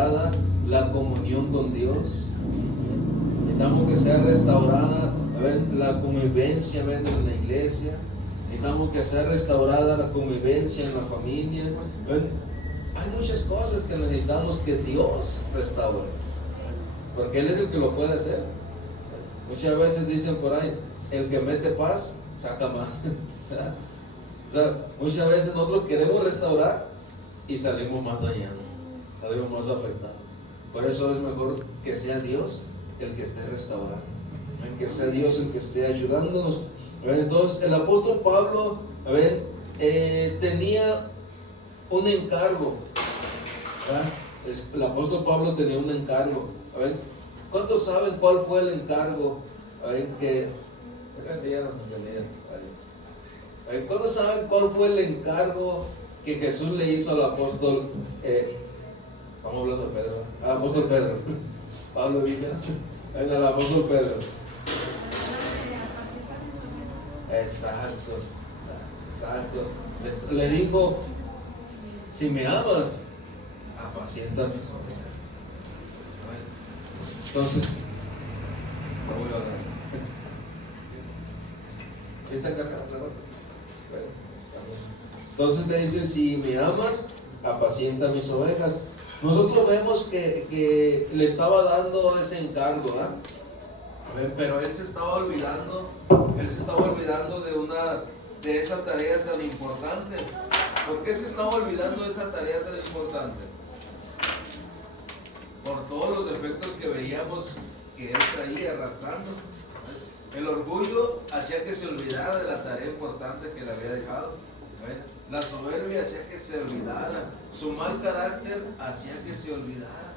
restaurada la comunión con Dios. Necesitamos que sea restaurada, la convivencia, en la iglesia. Necesitamos que sea restaurada la convivencia en la familia. Hay muchas cosas que necesitamos que Dios restaure, porque Él es el que lo puede hacer. Muchas veces dicen por ahí, el que mete paz, saca más. O sea, muchas veces nosotros queremos restaurar y salimos más dañados, salimos más afectados. Por eso es mejor que sea Dios el que esté restaurando, que sea Dios el que esté ayudándonos. Entonces el apóstol Pablo tenía un encargo, ¿verdad? El apóstol Pablo tenía un encargo. ¿Cuántos saben cuál fue el encargo? ¿Cuántos saben cuál fue el encargo que Jesús le hizo al apóstol? Estamos hablando de Pedro, al apóstol Pedro. Pablo dijo, al apóstol Pedro. Exacto. Le dijo, si me amas, apacienta mis ovejas. Entonces, te voy a dar. ¿Sí está cargado? Entonces le dice, si me amas, apacienta mis ovejas. Nosotros vemos que le estaba dando ese encargo, ¿verdad? Pero él se estaba olvidando de esa tarea tan importante. ¿Por qué se estaba olvidando de esa tarea tan importante? Por todos los defectos que veíamos que él traía arrastrando. El orgullo hacía que se olvidara de la tarea importante que le había dejado. La soberbia hacía que se olvidara. Su mal carácter hacía que se olvidara.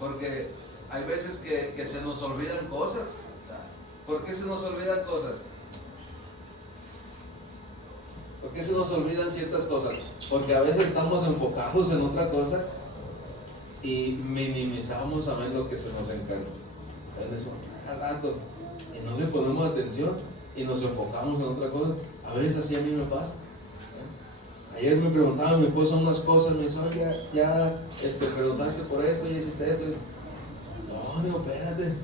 Porque hay veces que se nos olvidan cosas. ¿Por qué se nos olvidan cosas? ¿Por qué se nos olvidan ciertas cosas? Porque a veces estamos enfocados en otra cosa y minimizamos lo que se nos encarga. Al rato, y no le ponemos atención y nos enfocamos en otra cosa. A veces así a mí me pasa. Ayer me preguntaba mi esposa unas cosas, me dice, oye, ya preguntaste por esto, ya hiciste esto. No, digo, espérate.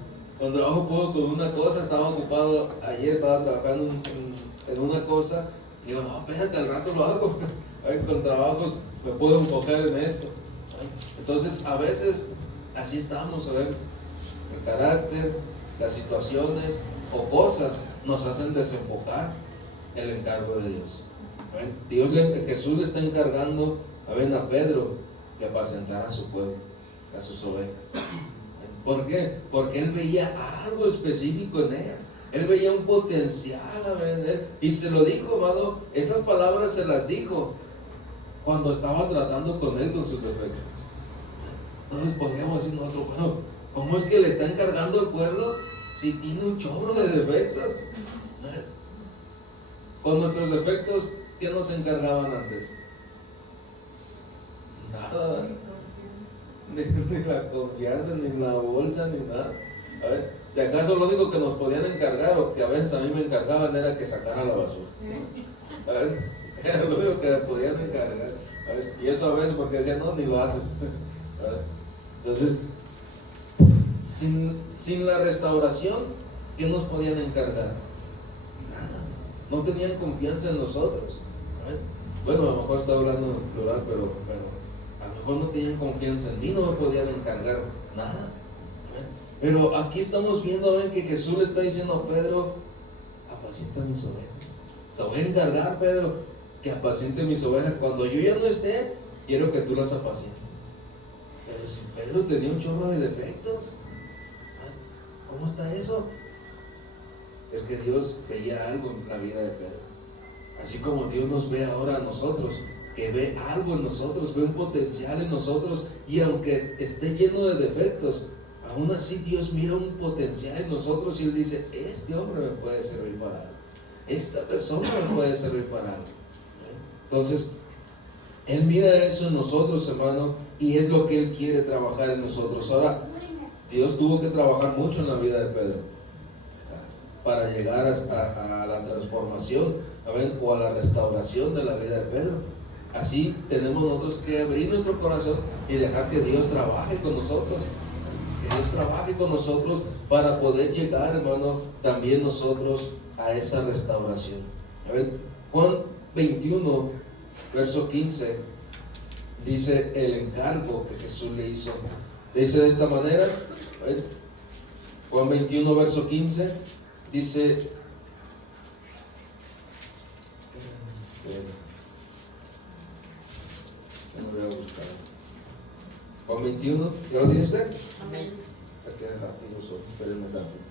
Cuando trabajo puedo con una cosa, estaba ocupado, ayer estaba trabajando en una cosa, digo, no, espérate, al rato lo hago. Con trabajos me puedo enfocar en esto. Entonces, a veces así estamos, el carácter, las situaciones o cosas nos hacen desenfocar el encargo de Dios. Jesús le está encargando a Pedro que apacentara a su pueblo, a sus ovejas. ¿Por qué? Porque él veía algo específico en ella. Él veía un potencial en él. Y se lo dijo, amado. Estas palabras se las dijo cuando estaba tratando con él con sus defectos. Entonces podríamos decir nosotros, bueno, ¿cómo es que le está encargando al pueblo si tiene un chorro de defectos? Con nuestros defectos, ¿qué nos encargaban antes? Nada, ni la confianza, ni la bolsa, ni nada. A ver, si acaso lo único que nos podían encargar, o que a veces a mí me encargaban, era que sacara la basura. A ver, era lo único que me podían encargar. A ver, y eso a veces porque decían, no, ni lo haces. A ver, entonces, sin la restauración, ¿qué nos podían encargar? Nada. No tenían confianza en nosotros. Bueno, a lo mejor estoy hablando en plural, pero a lo mejor no tenían confianza en mí, no me podían encargar nada. Pero aquí estamos viendo que Jesús le está diciendo a Pedro, apacienta mis ovejas. Te voy a encargar, Pedro, que apaciente mis ovejas. Cuando yo ya no esté, quiero que tú las apacientes. Pero si Pedro tenía un chorro de defectos, ¿cómo está eso? Es que Dios veía algo en la vida de Pedro. Así como Dios nos ve ahora a nosotros, que ve algo en nosotros, ve un potencial en nosotros, y aunque esté lleno de defectos, aún así Dios mira un potencial en nosotros y Él dice, este hombre me puede servir para algo, esta persona me puede servir para algo. Entonces, Él mira eso en nosotros, hermano, y es lo que Él quiere trabajar en nosotros. Ahora, Dios tuvo que trabajar mucho en la vida de Pedro para llegar a la transformación, o a la restauración de la vida de Pedro. Así tenemos nosotros que abrir nuestro corazón y dejar que Dios trabaje con nosotros. Que Dios trabaje con nosotros para poder llegar, hermano, también nosotros a esa restauración. A ver, Juan 21, verso 15, dice el encargo que Jesús le hizo. Dice de esta manera, a ver, Juan 21, verso 15, dice, voy a buscar. Juan 21, ¿ya lo tiene usted? Amén. Qué rápido son, espérenme tantito.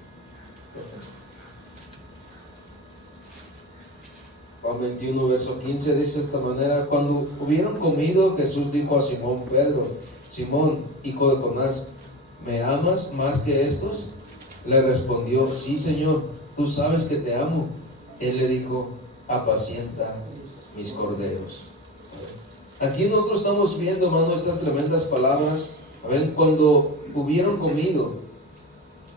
Juan 21, verso 15 dice de esta manera: cuando hubieron comido, Jesús dijo a Simón Pedro: Simón, hijo de Jonás, ¿me amas más que estos? Le respondió: sí, Señor, tú sabes que te amo. Él le dijo: apacienta mis corderos. Aquí nosotros estamos viendo, hermano, estas tremendas palabras. A ver, cuando hubieron comido,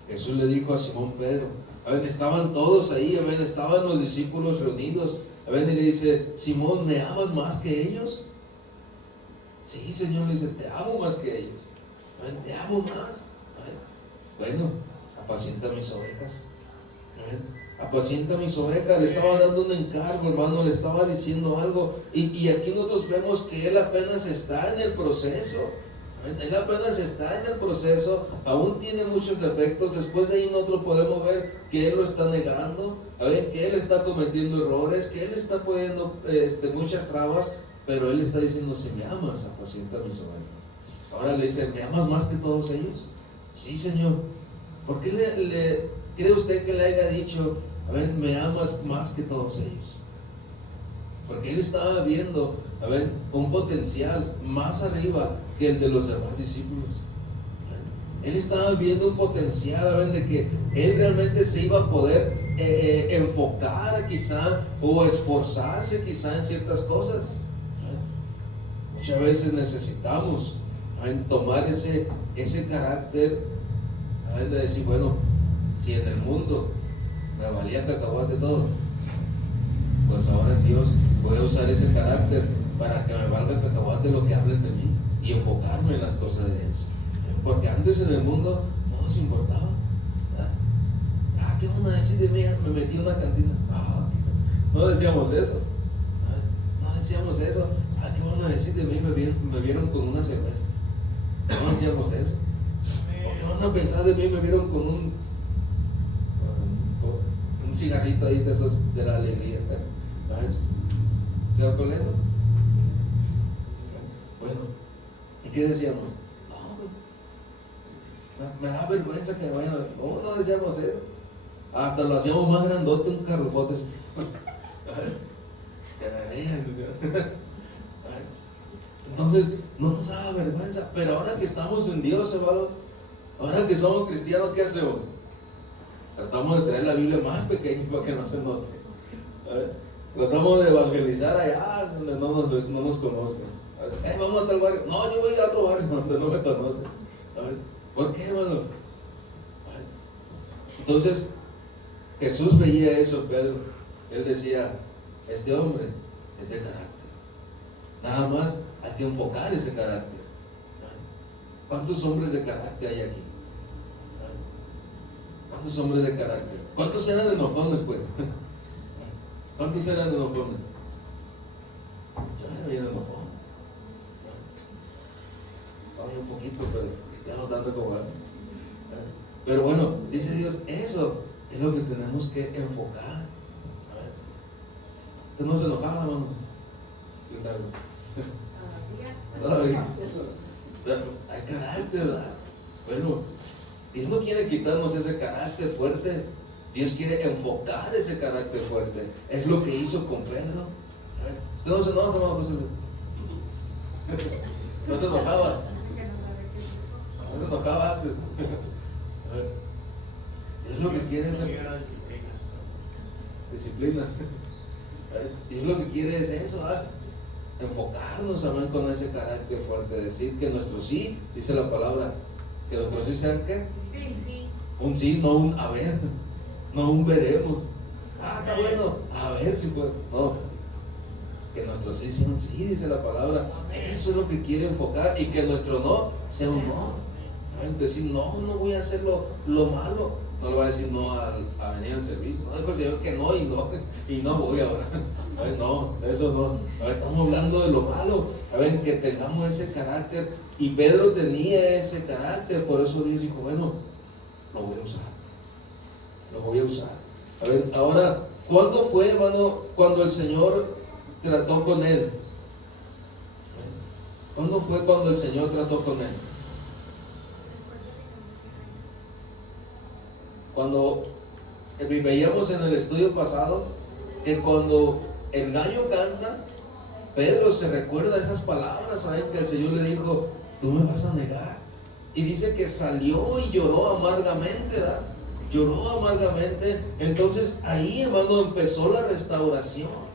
Jesús le dijo a Simón Pedro, a ver, estaban todos ahí, a ver, estaban los discípulos reunidos, a ver, y le dice: Simón, ¿me amas más que ellos? Sí, Señor, le dice: te amo más que ellos. A ver, te amo más. A ver, bueno, apacienta mis ovejas. A ver, apacienta mis ovejas. Le estaba dando un encargo, hermano, le estaba diciendo algo, y aquí nosotros vemos que él apenas está en el proceso. Él apenas está en el proceso, aún tiene muchos defectos. Después de ahí nosotros podemos ver que él lo está negando, a ver, que él está cometiendo errores, que él está poniendo muchas trabas, pero él está diciendo: si me amas, apacienta mis ovejas. Ahora le dice: ¿me amas más que todos ellos? Sí, Señor. ¿Por qué le cree usted que le haya dicho: a ver, me amas más que todos ellos? Porque él estaba viendo, a ver, un potencial más arriba que el de los demás discípulos. Él estaba viendo un potencial, a ver, de que él realmente se iba a poder enfocar quizá, o esforzarse quizá en ciertas cosas. Muchas veces necesitamos, a ver, tomar ese carácter, a ver, de decir: bueno, si en el mundo me valía cacahuate todo, pues ahora en Dios voy a usar ese carácter para que me valga cacahuate lo que hablen de mí, y enfocarme en las cosas de Dios. Porque antes en el mundo no nos importaba, ¿verdad? ¿Qué van a decir de mí? Me metí en una cantina. No decíamos eso. No decíamos eso. ¿Qué van a decir de mí? Me vieron con una cerveza. No decíamos eso. ¿O qué van a pensar de mí? Me vieron con un cigarrito ahí de esos de la alegría. ¿Se va corriendo? Bueno, ¿y qué decíamos? No, me da vergüenza que me vayan a ver. No decíamos eso. Hasta lo hacíamos más grandote, un carrufote. Entonces, no nos daba vergüenza. Pero ahora que estamos en Dios, hermano, ahora que somos cristianos, ¿qué hacemos? Tratamos de traer la Biblia más pequeña para que no se note. Tratamos de evangelizar allá donde no nos conozcan. Vamos a tal barrio. No, yo voy a otro barrio donde no me conocen. ¿Por qué, hermano? Entonces, Jesús veía eso en Pedro. Él decía: este hombre es de carácter. Nada más hay que enfocar ese carácter. ¿Cuántos hombres de carácter hay aquí? ¿Cuántos hombres de carácter? ¿Cuántos eran enojones, pues? ¿Cuántos eran enojones? Yo era bien enojón. Ay, un poquito, pero ya no tanto como antes. Pero bueno, dice Dios, eso es lo que tenemos que enfocar. Usted no se enojaba, hermano. Todavía. Hay carácter, ¿verdad? Bueno, Dios no quiere quitarnos ese carácter fuerte. Dios quiere enfocar ese carácter fuerte. Es lo que hizo con Pedro. ¿Usted no se enoja, hermano José? No se enojaba. No se enojaba antes. Dios lo que quiere es disciplina. Dios lo que quiere es eso, enfocarnos, amén, con ese carácter fuerte. Decir que nuestro sí, dice la palabra, que nuestro sí sea ¿qué? Sí, sí. Un sí, no un a ver, no un veremos. Está bueno, a ver si puedo. No, que nuestro sí sea un sí, dice la palabra. Eso es lo que quiere enfocar, y que nuestro no sea un no. Decir, no voy a hacer lo malo. No le va a decir no a venir al servicio. No, dijo el Señor que no, y no voy ahora. No, eso no. Estamos hablando de lo malo. Que tengamos ese carácter. Y Pedro tenía ese carácter. Por eso Dios dijo, bueno, lo voy a usar. Lo voy a usar. Ahora, ¿cuándo fue, hermano, cuando el Señor trató con él? ¿Cuándo fue cuando el Señor trató con él? Cuando veíamos en el estudio pasado que cuando el gallo canta, Pedro se recuerda esas palabras, ¿saben? Que el Señor le dijo, tú me vas a negar. Y dice que salió y lloró amargamente, ¿verdad? Lloró amargamente. Entonces ahí, hermano, empezó la restauración.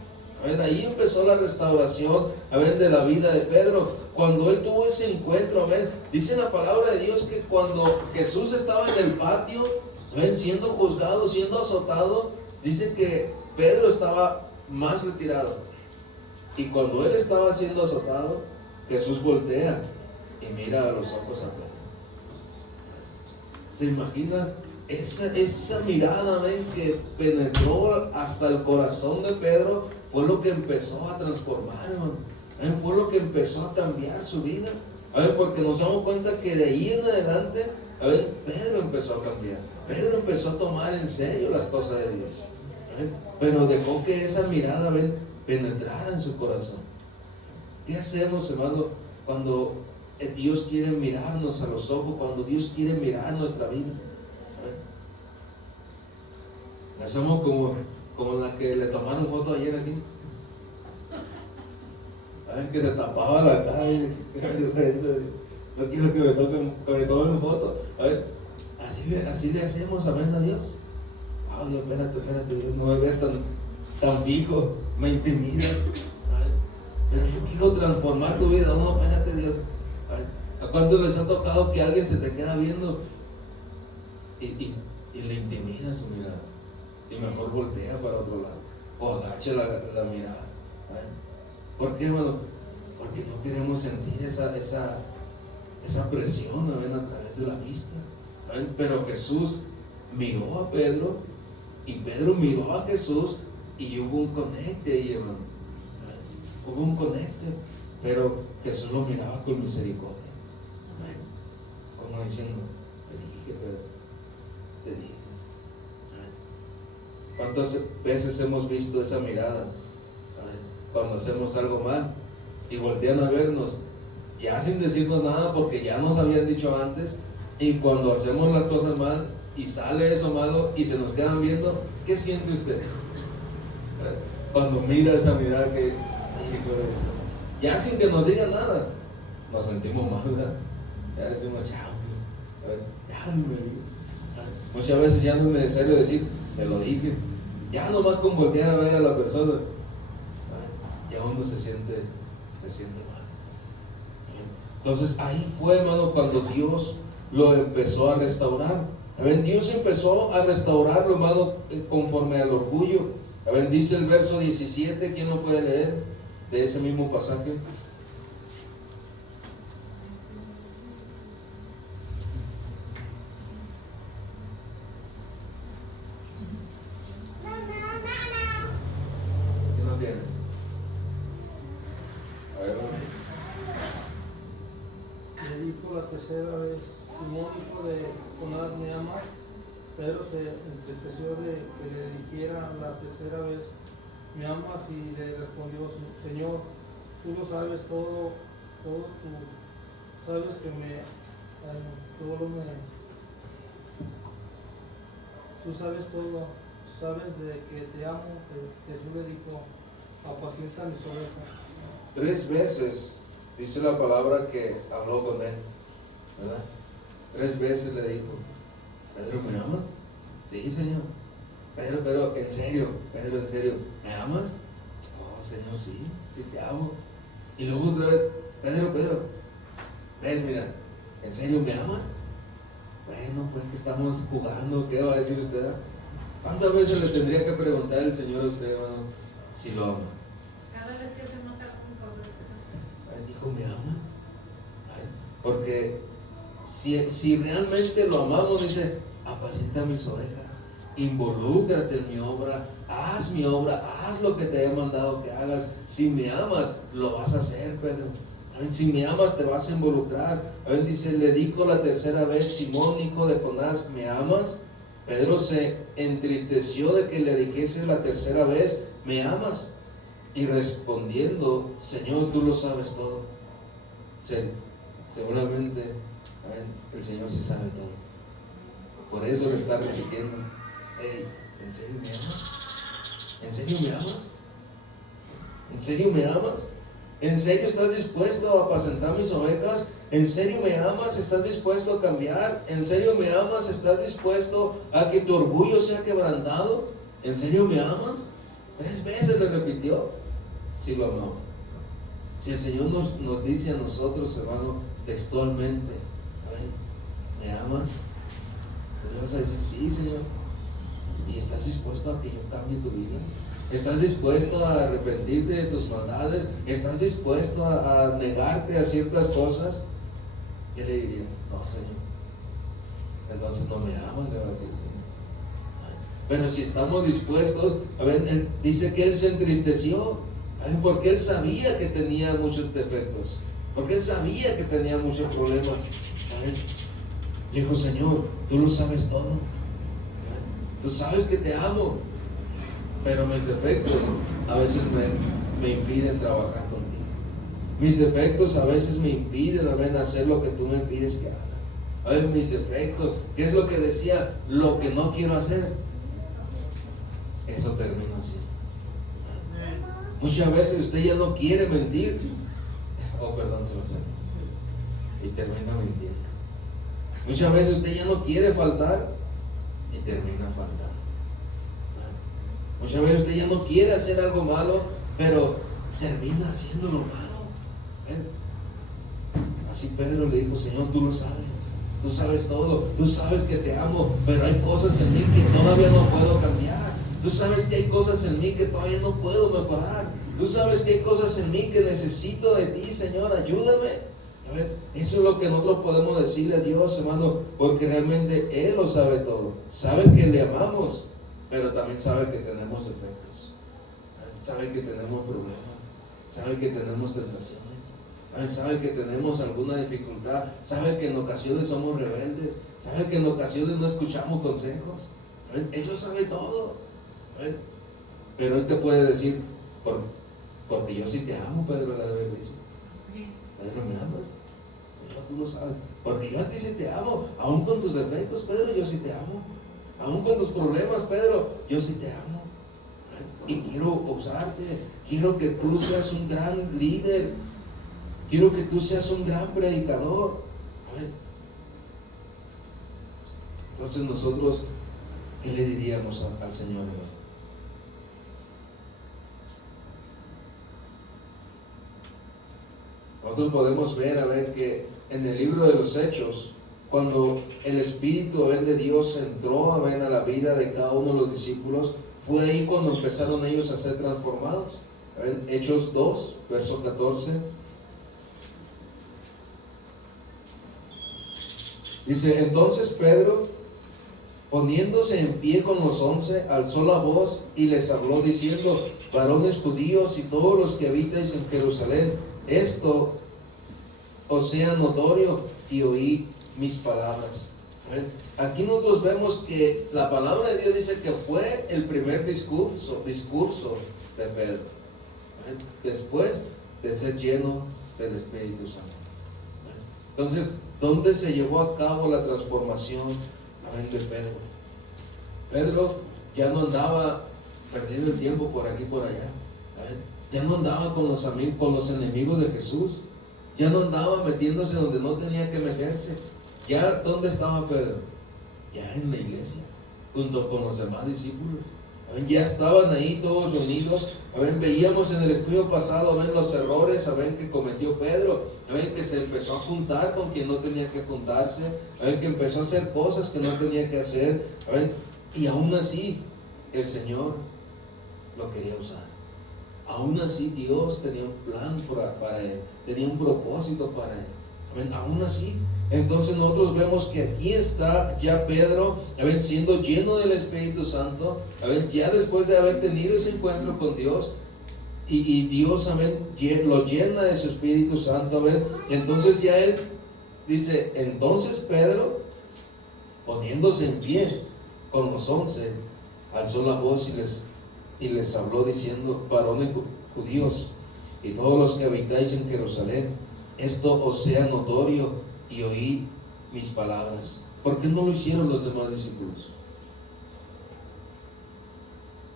Ahí empezó la restauración, de la vida de Pedro. Cuando él tuvo ese encuentro, dice la palabra de Dios que cuando Jesús estaba en el patio, siendo juzgado, siendo azotado, dice que Pedro estaba más retirado. Y cuando él estaba siendo azotado, Jesús voltea y mira a los ojos a Pedro. ¿Se imagina esa mirada, que penetró hasta el corazón de Pedro? Fue lo que empezó a transformar, hermano. Fue lo que empezó a cambiar su vida. Porque nos damos cuenta que de ahí en adelante, Pedro empezó a cambiar. Pedro empezó a tomar en serio las cosas de Dios. Pero dejó que esa mirada, penetrara en su corazón. ¿Qué hacemos, hermano, cuando Dios quiere mirarnos a los ojos, cuando Dios quiere mirar nuestra vida? Hacemos como la que le tomaron foto ayer aquí, que se tapaba la cara y no quiero que me tomen foto. Así le hacemos, a Dios. Dios, espérate, Dios, no me veas tan fijo, me intimidas. Pero yo quiero transformar tu vida. No, espérate, Dios. ¿A cuántos les ha tocado que alguien se te queda viendo y le intimida su mirada? Y mejor voltea para otro lado, o agache la mirada. ¿Por qué, hermano? Porque no queremos sentir esa presión, a través de la vista. Pero Jesús miró a Pedro, y Pedro miró a Jesús, y hubo un conecte ahí, hermano. Hubo un conecte, pero Jesús lo miraba con misericordia, como diciendo, te dije, Pedro, te dije. ¿Cuántas veces hemos visto esa mirada? Cuando hacemos algo mal y voltean a vernos, ya sin decirnos nada, porque ya nos habían dicho antes. Y cuando hacemos las cosas mal y sale eso malo y se nos quedan viendo, ¿qué siente usted? Cuando mira esa mirada que, ya sin que nos diga nada, nos sentimos mal, ¿verdad? Ya decimos, chao, ya no me digo. Muchas veces ya no es necesario decir, te lo dije. Ya nomás con voltear a ver a la persona, ya uno se siente mal. Entonces ahí fue, hermano, cuando Dios lo empezó a restaurar. Dios empezó a restaurarlo, hermano, conforme al orgullo. Dice el verso 17, ¿quién lo puede leer de ese mismo pasaje? ¿Quién lo tiene? A ver, le dijo la tercera vez, Simón, hijo de Jonás, ¿me amas? Pedro se entristeció de que le dijera la tercera vez, ¿me amas? Y le respondió, Señor, tú lo sabes todo tú sabes que tú sabes todo, sabes de que te amo. Jesús le dijo, apacienta mis ovejas. 3 veces dice la palabra que habló con él, ¿verdad? 3 veces le dijo, Pedro, ¿me amas? Sí, Señor. Pedro, en serio, ¿me amas? Oh, Señor, sí te amo. Y luego otra vez, Pedro, ven, mira, ¿en serio me amas? Bueno, pues que estamos jugando, ¿qué va a decir usted? ¿Cuántas veces le tendría que preguntar el Señor a usted, hermano, si lo ama? Cada vez que se poco me amas? Porque si realmente lo amamos, dice, apacienta mis ovejas, involúcrate en mi obra, haz mi obra, haz lo que te he mandado que hagas. Si me amas, lo vas a hacer, Pedro. Si me amas, te vas a involucrar. Dice, le dijo la tercera vez, Simón, hijo de Jonás, ¿me amas? Pedro se entristeció de que le dijese la tercera vez, ¿me amas? Y respondiendo, Señor, tú lo sabes todo. Seguramente el Señor sí sabe todo. Por eso le está repitiendo, hey, ¿en serio me amas? ¿En serio me amas? ¿En serio me amas? ¿En serio estás dispuesto a apacentar mis ovejas? ¿En serio me amas? ¿Estás dispuesto a cambiar? ¿En serio me amas? ¿Estás dispuesto a que tu orgullo sea quebrantado? ¿En serio me amas? 3 veces le repitió. Sí lo amó. Si el Señor nos dice a nosotros, hermano, textualmente, ¿me amas? Tú le vas a decir, sí, Señor. ¿Y estás dispuesto a que yo cambie tu vida? ¿Estás dispuesto a arrepentirte de tus maldades? ¿Estás dispuesto a negarte a ciertas cosas? Yo le diría, no, Señor. Entonces no me amas, le va a decir el Señor. Pero si estamos dispuestos, él dice que él se entristeció, porque él sabía que tenía muchos defectos, porque él sabía que tenía muchos problemas. Le dijo, Señor, tú lo sabes todo. Tú sabes que te amo, pero mis defectos a veces me impiden trabajar contigo. Mis defectos a veces me impiden hacer lo que tú me pides que haga. Mis defectos, ¿qué es lo que decía? Lo que no quiero hacer, eso termina así. Muchas veces usted ya no quiere mentir, perdón, se lo sé, y termina mintiendo. Muchas veces usted ya no quiere faltar y termina faltando. Muchas veces usted ya no quiere hacer algo malo, pero termina haciendo lo malo. Así Pedro le dijo, Señor, tú lo sabes, tú sabes todo, tú sabes que te amo, pero hay cosas en mí que todavía no puedo cambiar. Tú sabes que hay cosas en mí que todavía no puedo mejorar. Tú sabes que hay cosas en mí que necesito de ti, Señor, ayúdame. Eso es lo que nosotros podemos decirle a Dios, hermano, porque realmente Él lo sabe todo. Sabe que le amamos, pero también sabe que tenemos defectos, sabe que tenemos problemas, sabe que tenemos tentaciones, sabe que tenemos alguna dificultad, sabe que en ocasiones somos rebeldes, sabe que en ocasiones no escuchamos consejos. Él lo sabe todo, pero Él te puede decir, porque yo sí te amo, Pedro, le ha de haber dicho. Pedro, ¿me amas? Señor, tú lo sabes, porque yo a ti sí te amo, aún con tus defectos, Pedro, yo sí te amo. Aún con tus problemas, Pedro, yo sí te amo. Y quiero usarte, quiero que tú seas un gran líder, quiero que tú seas un gran predicador. Entonces nosotros, ¿qué le diríamos al Señor, hermano? Nosotros podemos ver que en el libro de los Hechos, cuando el Espíritu de Dios entró a la vida de cada uno de los discípulos, fue ahí cuando empezaron ellos a ser transformados. Hechos 2, verso 14. Dice, entonces Pedro, poniéndose en pie con los 11, alzó la voz y les habló diciendo, varones judíos y todos los que habitáis en Jerusalén, esto os sea notorio y oíd mis palabras. Aquí nosotros vemos que la palabra de Dios dice que fue el primer discurso de Pedro, después de ser lleno del Espíritu Santo. Entonces, ¿dónde se llevó a cabo la transformación de Pedro? Pedro ya no andaba perdiendo el tiempo por aquí y por allá. Ya no andaba con los amigos, con los enemigos de Jesús. Ya no andaba metiéndose donde no tenía que meterse. Ya, ¿dónde estaba Pedro? Ya en la iglesia, junto con los demás discípulos. Ya estaban ahí todos reunidos. Veíamos en el estudio pasado los errores que cometió Pedro. Que se empezó a juntar con quien no tenía que juntarse. Que empezó a hacer cosas que no tenía que hacer. Y aún así, el Señor lo quería usar. aún así Dios tenía un plan para él, tenía un propósito para él. Amén. Aún así, entonces nosotros vemos que aquí está ya Pedro, amén, siendo lleno del Espíritu Santo, amén, ya después de haber tenido ese encuentro con Dios, y Dios, amén, lo llena de su Espíritu Santo, amén. Entonces ya él dice, entonces Pedro, poniéndose en pie con los 11, alzó la voz y les habló diciendo: varones judíos y todos los que habitáis en Jerusalén, esto os sea notorio y oíd mis palabras. ¿Por qué no lo hicieron los demás discípulos?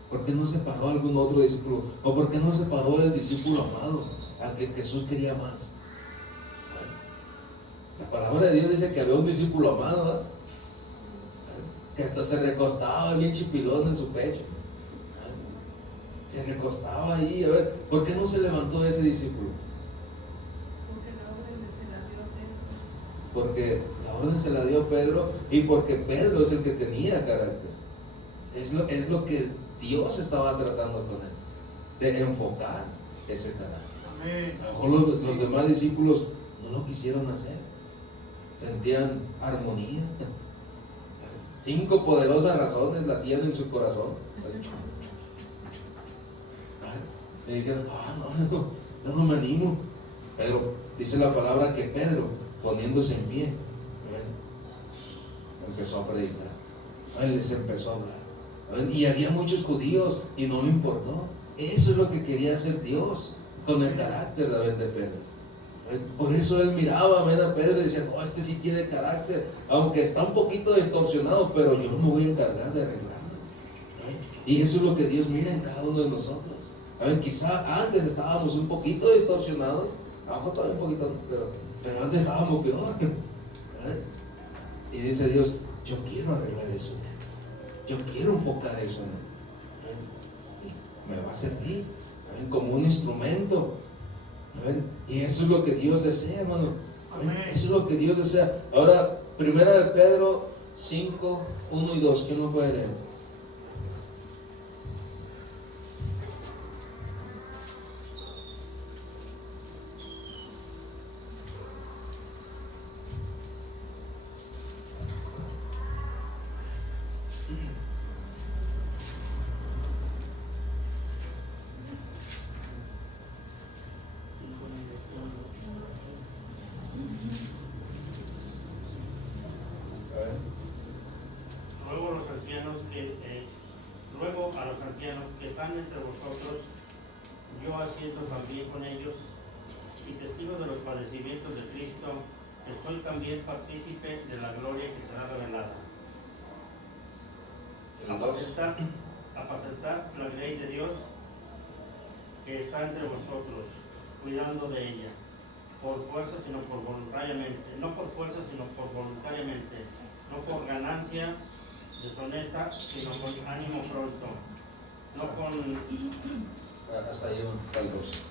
¿Por qué no se paró algún otro discípulo? ¿O por qué no se paró el discípulo amado, al que Jesús quería más? La palabra de Dios dice que había un discípulo amado, ¿verdad? Que hasta se recostaba bien chipilón en su pecho. Se recostaba ahí, a ver, ¿por qué no se levantó ese discípulo? Porque la orden se la dio a Pedro, y porque Pedro es el que tenía carácter. Es lo que Dios estaba tratando con él, de enfocar ese carácter. A lo mejor los demás discípulos no lo quisieron hacer, sentían armonía. 5 poderosas razones latían en su corazón. Y dijeron: no me animo. Pero dice la palabra que Pedro, poniéndose en pie, empezó a predicar. Les empezó a hablar. Y había muchos judíos y no le importó. Eso es lo que quería hacer Dios con el carácter de Pedro. Por eso él miraba a Pedro y decía: no, este sí tiene carácter, aunque está un poquito distorsionado, pero yo me voy a encargar de arreglarlo. Y eso es lo que Dios mira en cada uno de nosotros. Quizá antes estábamos un poquito distorsionados, abajo todavía un poquito, pero antes estábamos peor. Y dice Dios: yo quiero arreglar eso en él, yo quiero enfocar eso en él, y me va a servir como un instrumento. Y eso es lo que Dios desea, hermano. Eso es lo que Dios desea. Ahora, 1 de Pedro 5, 1 y 2, ¿quién lo puede leer? Luego a los ancianos que están entre vosotros, yo haciendo también con ellos, y testigo de los padecimientos de Cristo, que soy también partícipe de la gloria que será revelada. Apacentar la grey de Dios que está entre vosotros, cuidando de ella, por fuerza sino por voluntariamente, no por fuerza sino por voluntariamente, no por ganancia deshonesta, sino con ánimo pronto, no con... Hasta ahí el 12.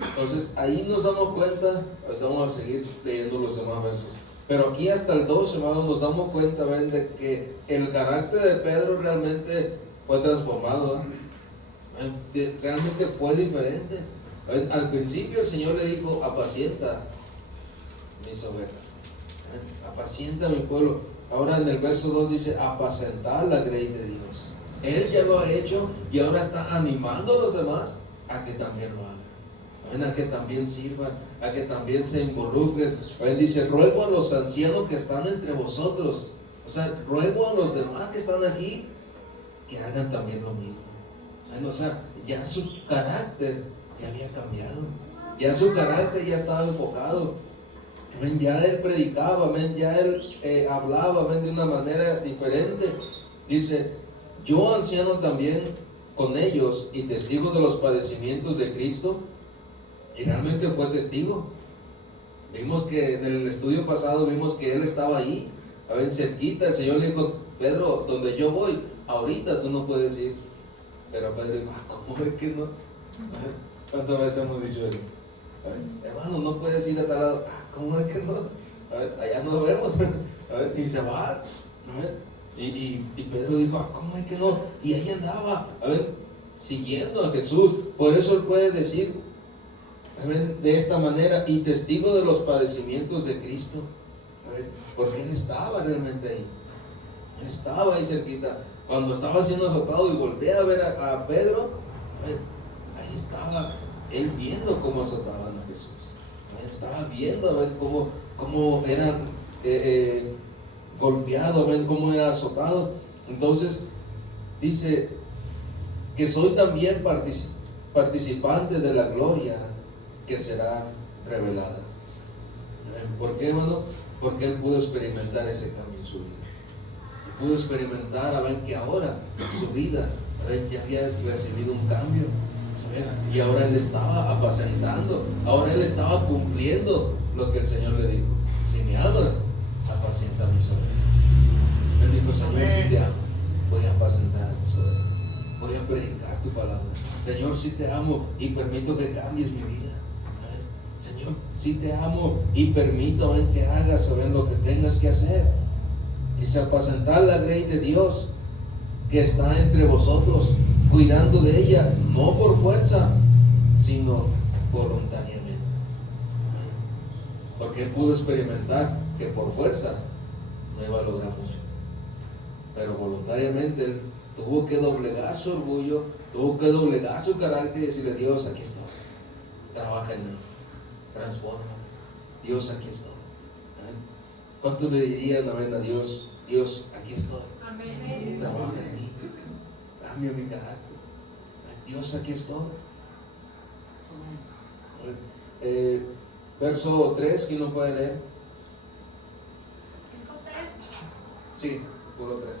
Entonces ahí nos damos cuenta, vamos a seguir leyendo los demás versos, pero aquí hasta el 12, hermanos, nos damos cuenta, ¿ven?, de que el carácter de Pedro realmente fue transformado, realmente fue diferente. Al principio el Señor le dijo: apacienta mis ovejas, apacienta a mi pueblo. Ahora en el verso 2 dice: apacentar la grey de Dios. Él ya lo ha hecho y ahora está animando a los demás a que también lo hagan, a que también sirvan, a que también se involucren. Dice: ruego a los ancianos que están entre vosotros, o sea, ruego a los demás que están aquí que hagan también lo mismo. O sea, ya su carácter ya había cambiado, ya su carácter ya estaba enfocado. Ya él predicaba, ya él hablaba de una manera diferente. Dice: yo, anciano también con ellos y testigo de los padecimientos de Cristo. Y realmente fue testigo. Vimos que en el estudio pasado vimos que él estaba ahí, cerquita. El Señor le dijo: Pedro, donde yo voy, ahorita tú no puedes ir. Pero Pedro dijo: ¿cómo es que no? ¿Cuántas veces hemos dicho eso? Hermano, no puedes ir a tal lado. ¿Cómo es que no? Allá nos vemos. Y se va. Y Pedro dijo: ¿cómo es que no? Y ahí andaba. siguiendo a Jesús. Por eso él puede decir, amén, de esta manera, y testigo de los padecimientos de Cristo. Amén, porque él estaba realmente ahí. Él estaba ahí cerquita. Cuando estaba siendo azotado y voltea a ver a Pedro, amén, ahí estaba él viendo cómo azotaban a Jesús. Amén, estaba viendo, amén, cómo era golpeado, amén, cómo era azotado. Entonces dice que soy también participante de la gloria que será revelada. ¿Por qué, hermano? Porque él pudo experimentar ese cambio en su vida. Él pudo experimentar, a ver, que ahora su vida, a ver, ya había recibido un cambio. A ver, y ahora él estaba apacentando, ahora él estaba cumpliendo lo que el Señor le dijo. Si me amas, apacienta mis ovejas. Él dijo, Señor, si te amo, voy a apacentar a tus ovejas. Voy a predicar tu palabra. Señor, si te amo y permito que cambies mi vida. Señor, si te amo y permito, ven, que hagas, saber lo que tengas que hacer. Dice, apacentar la grey de Dios que está entre vosotros, cuidando de ella, no por fuerza, sino voluntariamente. Porque él pudo experimentar que por fuerza no iba a lograr mucho, pero voluntariamente él tuvo que doblegar su orgullo, tuvo que doblegar su carácter y decirle, Dios, aquí estoy, trabaja en mí, transfórmame, Dios, aquí estoy. ¿Cuántos le dirían, amén, a Dios? Dios, aquí estoy, amén, trabaja en mí, cambia mi carácter, Dios, aquí estoy. Verso 3, ¿quién lo puede leer? Sí, puro 3.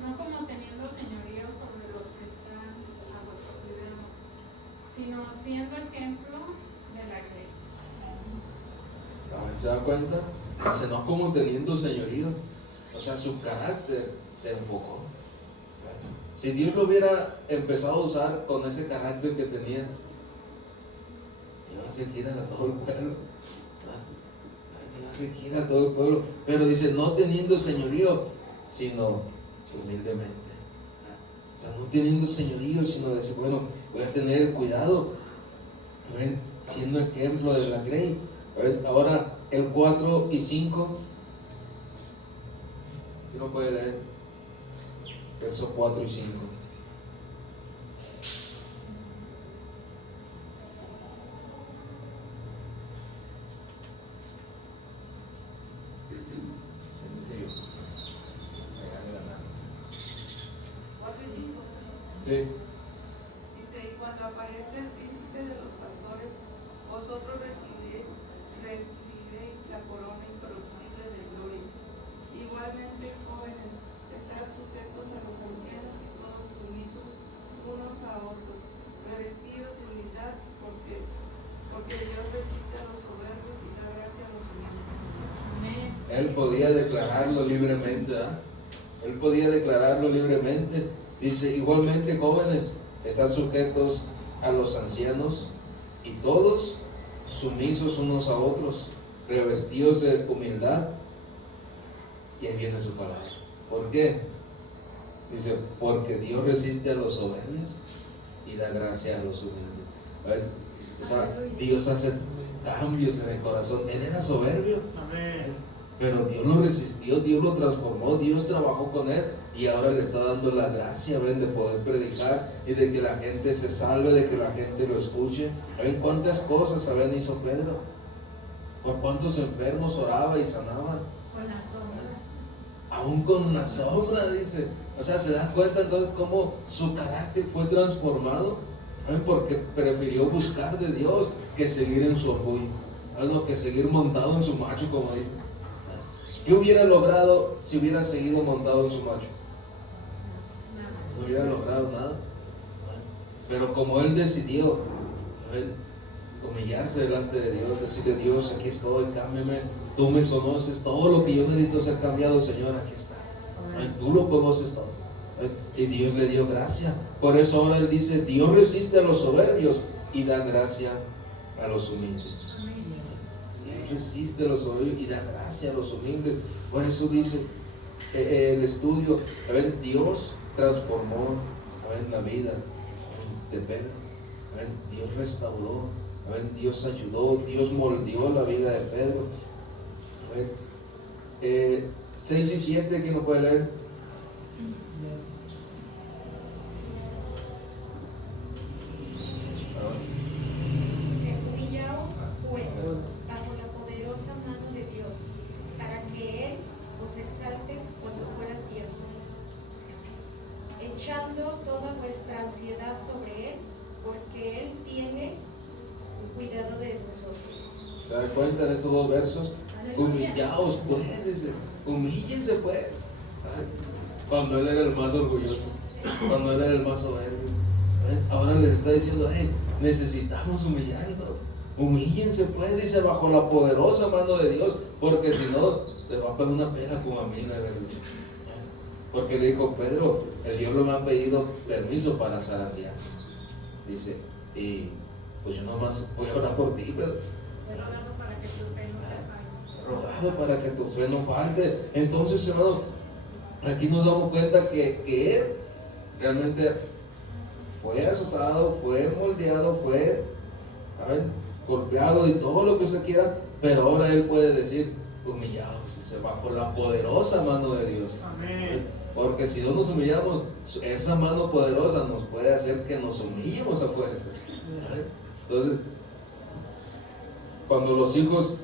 No como teniendo señorío sobre los que están a vuestro cuidado, sino siendo ejemplo de la grey. ¿Se da cuenta? Dice, no como teniendo señorío. O sea, su carácter se enfocó. Si Dios lo hubiera empezado a usar con ese carácter que tenía, iba a seguir a todo el pueblo. Iba a seguir a todo el pueblo. Pero dice, no teniendo señorío, sino humildemente. O sea, no teniendo señorío, sino decir, bueno, voy a tener cuidado, siendo ejemplo de la grey. Ahora el 4 y 5, ¿quién lo puede leer? Versos 4 y 5. Sí. Dice, y cuando aparezca el príncipe de los pastores, vosotros recibiréis la corona incorruptible de gloria. Igualmente, jóvenes, estad sujetos a los ancianos y todos sumisos unos a otros, revestidos de humildad, porque Dios resiste a los soberbios y da gracia a los humildes. Él podía declararlo libremente, Él podía declararlo libremente. Dice, igualmente, jóvenes, están sujetos a los ancianos y todos sumisos unos a otros, revestidos de humildad. Y ahí viene su palabra. ¿Por qué? Dice, porque Dios resiste a los soberbios y da gracia a los humildes. O sea, Dios hace cambios en el corazón. Él era soberbio, pero Dios lo resistió, Dios lo transformó, Dios trabajó con él y ahora le está dando la gracia, de poder predicar y de que la gente se salve, de que la gente lo escuche. ¿Cuántas cosas hizo Pedro? ¿Por cuántos enfermos oraba y sanaban? Con la sombra. Aún con la sombra, dice. O sea, se da cuenta entonces cómo su carácter fue transformado, porque prefirió buscar de Dios que seguir en su orgullo, que seguir montado en su macho, como dice. ¿Qué hubiera logrado si hubiera seguido montado en su macho? No hubiera logrado nada. Pero como él decidió humillarse delante de Dios, decirle, Dios, aquí estoy, cámbiame, tú me conoces, todo lo que yo necesito ser cambiado, Señor, aquí está. Tú lo conoces todo. Y Dios le dio gracia. Por eso ahora él dice, Dios resiste a los soberbios y da gracia a los humildes. Dios resiste a los soberbios y da gracia a los humildes. Por eso dice el estudio, a ver, Dios transformó, a ver, la vida de Pedro, a ver, Dios restauró, a ver, Dios ayudó, Dios moldeó la vida de Pedro. A ver, 6 y 7, ¿quién lo puede leer? Humillaos, pues, bajo la poderosa mano de Dios, para que Él os exalte cuando fuera tiempo, echando toda vuestra ansiedad sobre Él, porque Él tiene cuidado de vosotros. ¿Se da cuenta en estos 2 versos? Humillaos pues, dice, humíllense pues. Ay, cuando él era el más orgulloso, cuando él era el más soberbio, ahora les está diciendo, necesitamos humillarnos. Humíllense pues, dice, bajo la poderosa mano de Dios, porque si no, les va a poner una pena como a mí, la verdad. Porque le dijo, Pedro, el diablo me ha pedido permiso para zarandear. Dice, y pues yo nomás voy a orar por ti, Pedro. Rogado para que tu fe no falte. Entonces, hermano, aquí nos damos cuenta que él realmente fue azotado, fue moldeado, fue golpeado y todo lo que se quiera, pero ahora él puede decir, humillado, se va por la poderosa mano de Dios. Amén. Porque si no nos humillamos, esa mano poderosa nos puede hacer que nos humillemos a fuerza. Entonces, cuando los hijos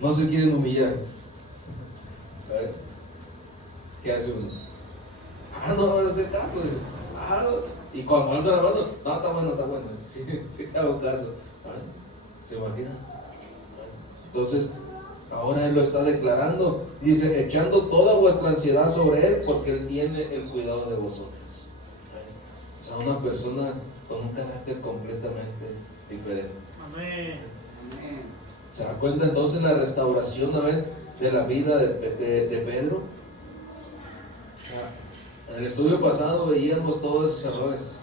no se quieren humillar, ¿qué hace uno? No vas a hacer caso. Y cuando alza la mano, no, está bueno, sí te hago caso. ¿Se imagina? Entonces, ahora él lo está declarando, dice, echando toda vuestra ansiedad sobre él, porque él tiene el cuidado de vosotros. O sea, una persona con un carácter completamente diferente. Amén. ¿Se da cuenta entonces la restauración de la vida de Pedro? En el estudio pasado veíamos todos esos errores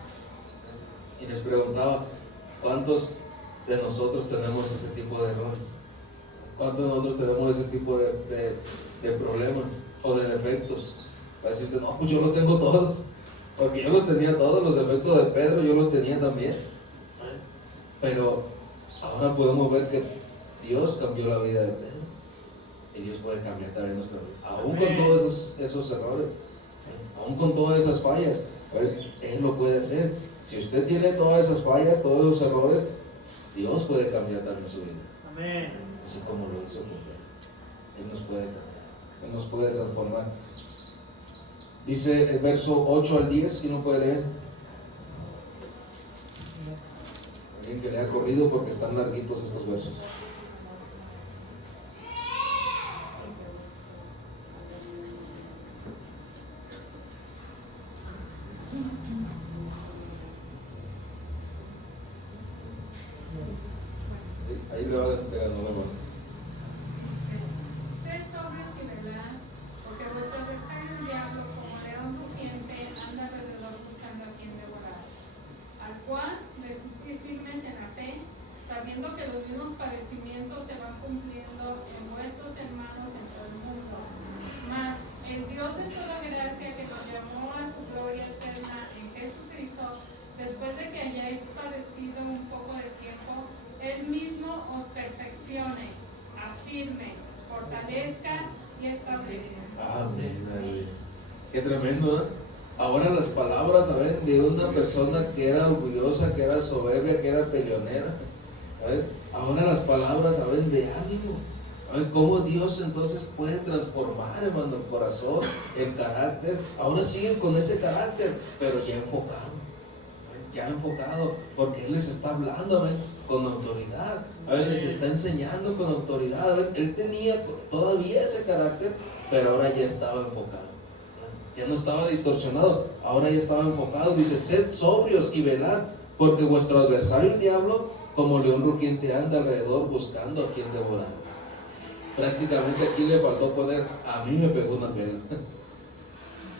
y les preguntaba, ¿cuántos de nosotros tenemos ese tipo de errores? ¿Cuántos de nosotros tenemos ese tipo de problemas o de defectos? Para decirte, no, pues yo los tengo todos, porque yo los tenía todos, los defectos de Pedro yo los tenía también. Pero ahora podemos ver que Dios cambió la vida de Pedro y Dios puede cambiar también nuestra vida, aún con todos esos errores, aún con todas esas fallas. Él lo puede hacer. Si usted tiene todas esas fallas, todos esos errores, Dios puede cambiar también su vida. Amén. Así como lo hizo con Pedro. Él nos puede cambiar, Él nos puede transformar. Dice el verso 8 al 10, ¿quién no puede leer? Alguien que lea corrido porque están larguitos estos versos. Ahí le va pegando la mano. Sé sobrios y velad, porque vuestro adversario el diablo, como león rugiente, anda alrededor buscando a quien devorar. Al cual resistid firmes en la fe, sabiendo que los mismos padecimientos se van cumpliendo en vuestros hermanos en todo el mundo. Mas el Dios de toda gracia, que nos llamó a su gloria eterna en Jesucristo, después de que hayáis padecido un poco de tiempo, Él mismo os perfeccione, afirme, fortalezca y establezca. Amén, amén. Qué tremendo, ¿eh? Ahora las palabras, ¿saben? De una persona que era orgullosa, que era soberbia, que era peleonera. ¿Saben? Ahora las palabras, ¿saben? De ánimo. ¿Saben? Cómo Dios entonces puede transformar, hermano, el corazón, el carácter. Ahora siguen con ese carácter, pero ya enfocado. Ya enfocado, porque Él les está hablando, ¿ven? Con autoridad, les está enseñando con autoridad. Él tenía todavía ese carácter, pero ahora ya estaba enfocado, ya no estaba distorsionado, ahora ya estaba enfocado. Dice, sed sobrios y velad, porque vuestro adversario el diablo, como león rugiente, anda alrededor buscando a quien devorar. Prácticamente aquí le faltó poner, a mí me pegó una pela,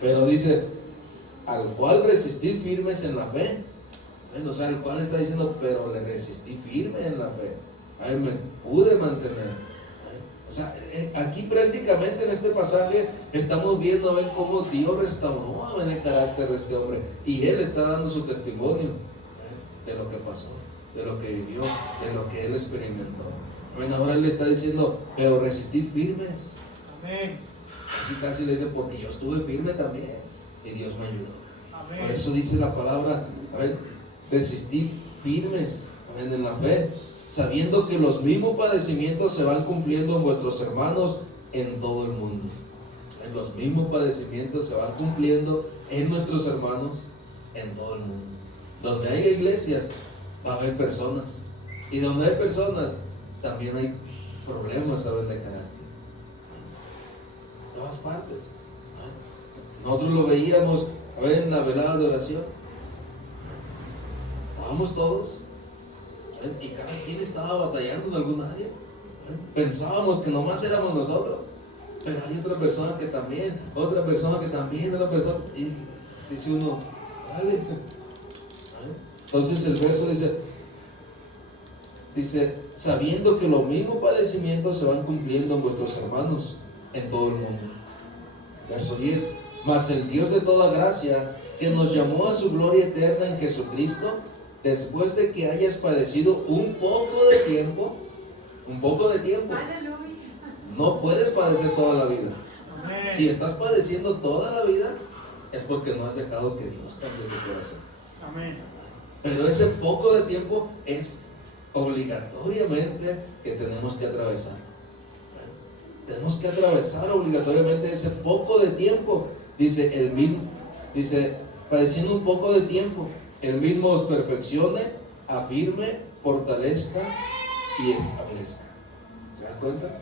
pero dice, al cual resistir firmes en la fe. O sea, el cual está diciendo, pero le resistí firme en la fe. Me pude mantener. O sea, aquí prácticamente en este pasaje estamos viendo a ver cómo Dios restauró a ver el carácter de este hombre, y él está dando su testimonio de lo que pasó, de lo que vivió, de lo que él experimentó. Bueno, ahora él le está diciendo, pero resistid firmes. Amén. Casi le dice, porque yo estuve firme también y Dios me ayudó. Amén. Por eso dice la palabra, a ver, resistid firmes, amén, en la fe, sabiendo que los mismos padecimientos se van cumpliendo en vuestros hermanos en todo el mundo. En los mismos padecimientos se van cumpliendo en nuestros hermanos en todo el mundo. Donde haya iglesias, va a haber personas. Y donde hay personas, también hay problemas, ¿saben?, de carácter. En todas partes. Nosotros lo veíamos, a ver, en la velada de oración. Estábamos todos, y cada quien estaba batallando en algún área. Pensábamos que nomás éramos nosotros, pero hay otra persona que también, otra persona, y dice uno, vale. Entonces el verso dice, sabiendo que los mismos padecimientos se van cumpliendo en vuestros hermanos en todo el mundo. Verso 10, mas el Dios de toda gracia, que nos llamó a su gloria eterna en Jesucristo, después de que hayas padecido un poco de tiempo, Aleluya. no puedes padecer toda la vida. Amén. Si estás padeciendo toda la vida, es porque no has dejado que Dios cambie tu corazón. Amén. Pero ese poco de tiempo es obligatoriamente que tenemos que atravesar. Tenemos que atravesar obligatoriamente ese poco de tiempo. Dice el mismo, padeciendo un poco de tiempo, el mismo os perfeccione, afirme, fortalezca y establezca. ¿Se dan cuenta?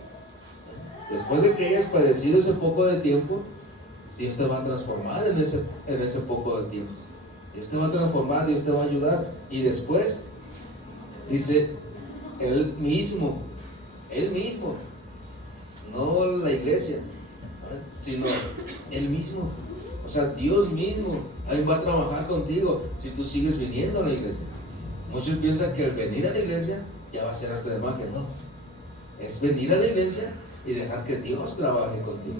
Después de que hayas padecido ese poco de tiempo, Dios te va a transformar en ese poco de tiempo. Dios te va a transformar, Dios te va a ayudar. Y después, dice, Él mismo, no la iglesia, sino Él mismo. O sea, Dios mismo, ahí va a trabajar contigo si tú sigues viniendo a la iglesia. Muchos piensan que el venir a la iglesia ya va a ser arte de magia. No, es venir a la iglesia y dejar que Dios trabaje contigo.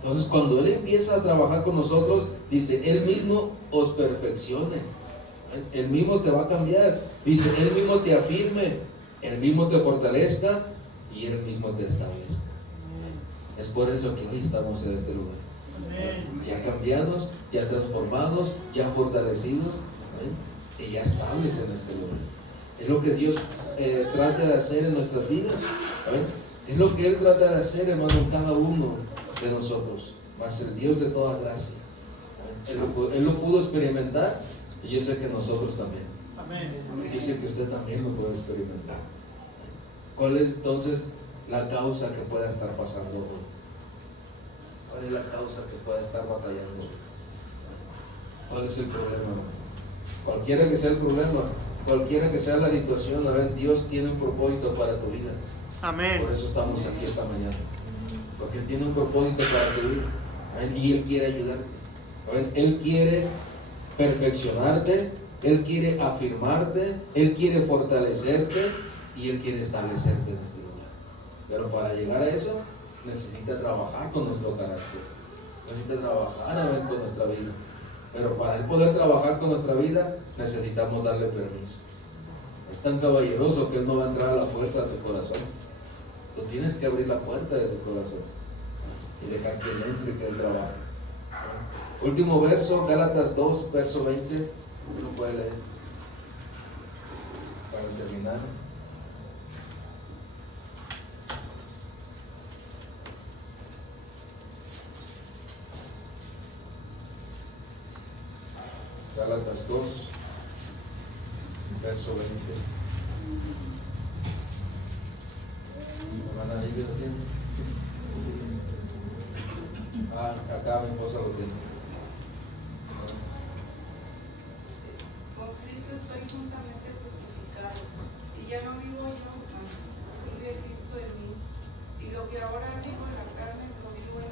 Entonces, cuando Él empieza a trabajar con nosotros, dice, Él mismo os perfeccione. Él mismo te va a cambiar. Dice, Él mismo te afirme, Él mismo te fortalezca y Él mismo te establezca. Es por eso que hoy estamos en este lugar. Ya cambiados, ya transformados, ya fortalecidos, y ya estables en este lugar. Es lo que Dios trata de hacer en nuestras vidas. Es lo que Él trata de hacer, hermano, en cada uno de nosotros. Mas el Dios de toda gracia, Él lo pudo experimentar, y yo sé que nosotros también. Amén. Yo sé que usted también lo puede experimentar. ¿Cuál es entonces la causa que pueda estar pasando hoy? ¿Cuál es la causa que pueda estar batallando hoy? ¿Cuál es el problema? Cualquiera que sea el problema, cualquiera que sea la situación, a ver, Dios tiene un propósito para tu vida. Amén. Por eso estamos aquí esta mañana, porque Él tiene un propósito para tu vida. Amén. Y Él quiere ayudarte. Amén. Él quiere perfeccionarte, Él quiere afirmarte, Él quiere fortalecerte y Él quiere establecerte en este lugar. Pero para llegar a eso necesita trabajar con nuestro carácter, necesita trabajar, amén, con nuestra vida. Pero para Él poder trabajar con nuestra vida necesitamos darle permiso. Es tan caballeroso que Él no va a entrar a la fuerza de tu corazón. Tú tienes que abrir la puerta de tu corazón y dejar que Él entre y que Él trabaje. Último verso, Gálatas 2, verso 20. Uno puede leer para terminar. Gálatas 2, verso 20. ¿Hermana Biblia lo tiene? Acá mi esposa lo tiene. Con Cristo estoy juntamente crucificado, y ya no vivo yo, mas vive Cristo en mí. Y lo que ahora vivo en la carne, lo vivo en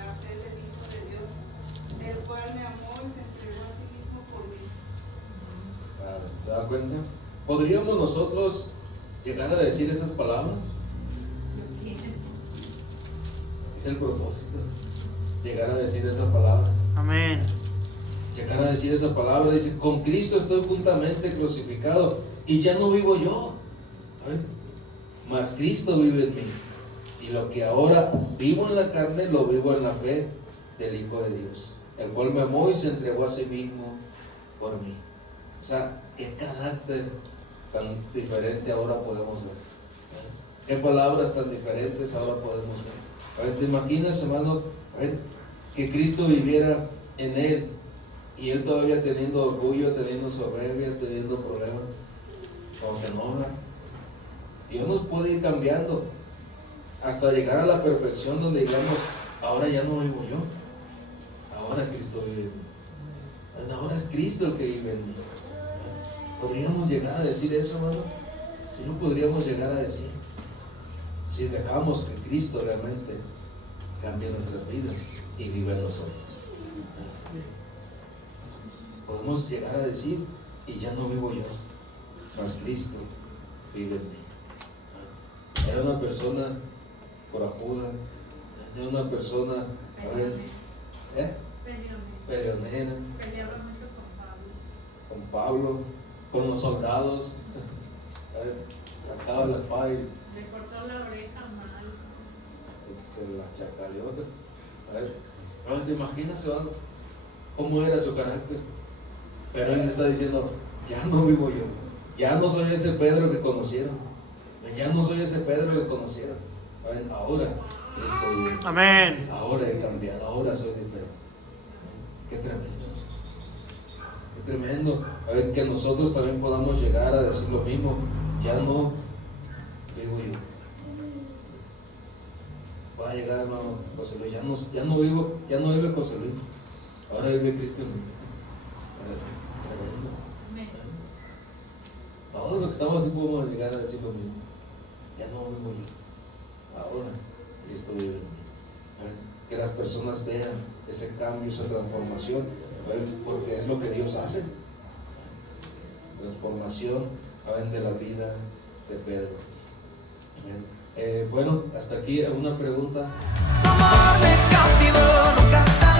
la fe del Hijo de Dios, el cual me amó y se entregó a sí mismo por mí. Claro, ¿se da cuenta? ¿Podríamos nosotros llegar a decir esas palabras? Es el propósito, llegar a decir esas palabras. Amén. Llegar a decir esa palabra, dice, con Cristo estoy juntamente crucificado y ya no vivo yo, mas Cristo vive en mí. Y lo que ahora vivo en la carne, lo vivo en la fe del Hijo de Dios, el cual me amó y se entregó a sí mismo por mí. O sea, qué carácter tan diferente ahora podemos ver. Qué palabras tan diferentes ahora podemos ver. A ver, te imaginas, hermano, que Cristo viviera en él y él todavía teniendo orgullo, teniendo soberbia, teniendo problemas. Como que no, ¿verdad? Dios nos puede ir cambiando hasta llegar a la perfección donde digamos, ahora ya no vivo yo, ahora Cristo vive en mí. Ahora es Cristo el que vive en mí. ¿Podríamos llegar a decir eso, hermano? Si no podríamos llegar a decir, si dejamos que Cristo realmente cambie nuestras vidas y viva en nosotros. Podemos llegar a decir, y ya no vivo yo, mas Cristo vive en mí. Era una persona corajuda, era una persona, peleonera, Peleaba mucho con Pablo, con los soldados, sacaba la espada y Le cortó la oreja mal. se la chacaleó. ¿Te imaginas, hermano, cómo era su carácter? Pero él está diciendo, ya no vivo yo, ya no soy ese Pedro que conocieron, ya no soy ese Pedro que conocieron. Ahora Cristo vive. Amén. Ahora he cambiado, ahora soy diferente. Qué tremendo. Qué tremendo. A ver, que nosotros también podamos llegar a decir lo mismo. Ya no vivo yo. Va a llegar, hermano José Luis. Ya no vive José Luis. Ahora vive Cristo en mí. Tremendo. Todos los que estamos aquí podemos llegar a decir lo mismo. Ya no vivo yo. Ahora Cristo vive en mí. Que las personas vean ese cambio, esa transformación, porque es lo que Dios hace. Transformación de la vida de Pedro. Bueno, hasta aquí una pregunta. Tu amor me cautivó, nunca está